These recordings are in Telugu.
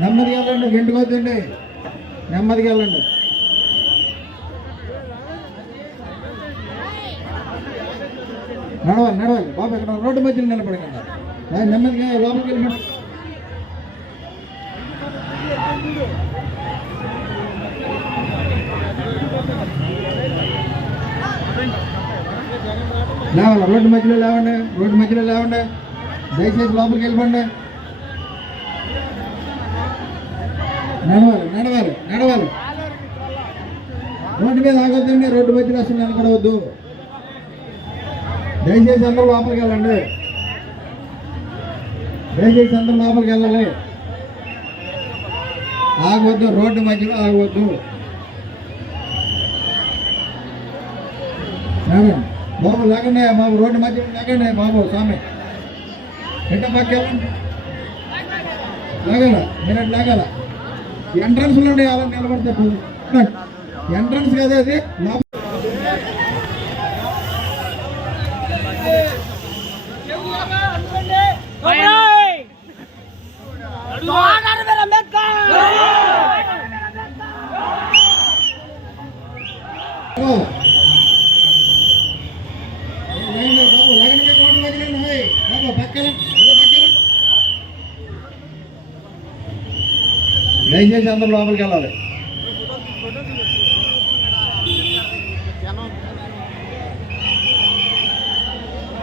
నెమ్మదిగా వెళ్ళండి, గెంటుకొద్దండి, నెమ్మదిగా వెళ్ళండి. నడవాలి నడవాలి బాబు, ఇక్కడ రోడ్డు మధ్యలో నిలబడకుండా నెమ్మదిగా లోపలికి వెళ్ళి లేవాలి. రోడ్డు మధ్యలో లేవండి, రోడ్డు మధ్యలో లేవండి, దయచేసి లోపలికి వెళ్ళిపోండి. నడవాలి నడవాలి నడవాలి, రోడ్డు మీద ఆగొద్దండి, రోడ్డు మధ్యలో అసలు నిలబడవద్దు. దయచేసి అందరూ లోపలికి వెళ్ళండి, దయచేసి అందరూ లోపలికి వెళ్ళాలి. ఆగవద్దు, రోడ్డు మధ్యలో ఆగవద్దు. బాబు లేకండి బాబు, రోడ్డు మధ్యలో లేకండి బాబు. స్వామి ఎట్ట పక్క వెళ్ళండి, లాగాల మీరు అటు లాగాల. ఎంట్రన్స్లో అలా నిలబడితే ఎంట్రన్స్ కదా అది. దయచేసి అందరూ లోపలికి వెళ్ళాలి.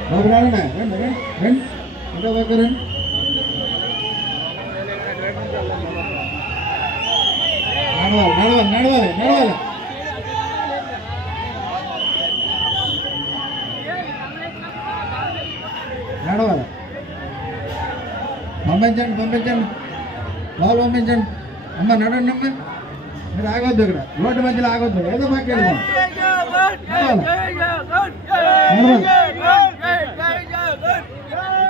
బాబు రాండి రండి రండి రండి, ఇంత పక్క రండి. నడవాలి నడవాలి నడవాలి నడవాలి. నడవాలి, పంపించండి పంపించండి, బాబు పంపించండి. అమ్మ నడండి అమ్మ, మీరు ఆగొద్దు, ఇక్కడ రోడ్డు మధ్యలో ఆగొద్దు, ఏదో పక్క వెళ్ళిపోండి.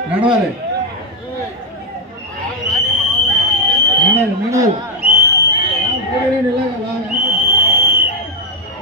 నడవాలి నడవాలి నడవాలి. ఇలాగ